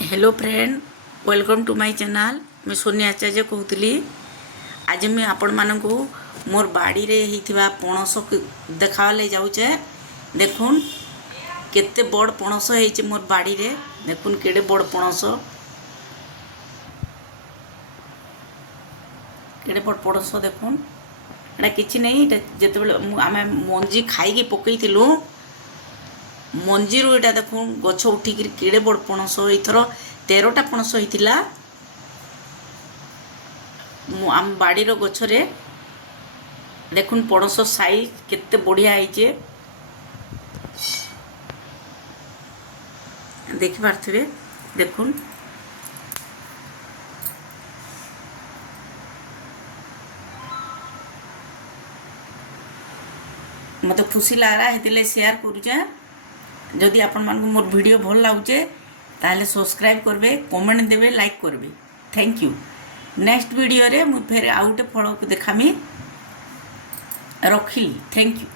Hello friend, welcome to my channel. मैं सोनी आचार्य कहूली। आज मैं आपण मानक मोर बाड़ी रे हिथिबा पणस देखाले जाऊचे। देखुन केते बड़ पणस हेचे मोर बाड़ी रे। देखुन केडे बड़ पणस, केडे बड़ पणस। देखुन एटा किछि नहीं, जेतेबेले आमे मंजी खाइकी पकईथिलु मंजीरू एटा देखुन गछ उठिकी केड़े बड़ पणस। एथर 13टा पणस होइतिला आम बाड़ीर गछरे। देखुन पणस साइज केते बढ़िया होइचे, देखि पारथिबे। देखुन मते खुशी लागला, हेतिले शेयर करूचे। जदि आपण मानकु मोर वीडियो भल लागुचे ताहले सब्सक्राइब करबे, कमेंट देबे, लाइक करबे। Thank you. नेक्स्ट वीडियो रे मु फेर आउटे फल को देखामी। रखिली। Thank you.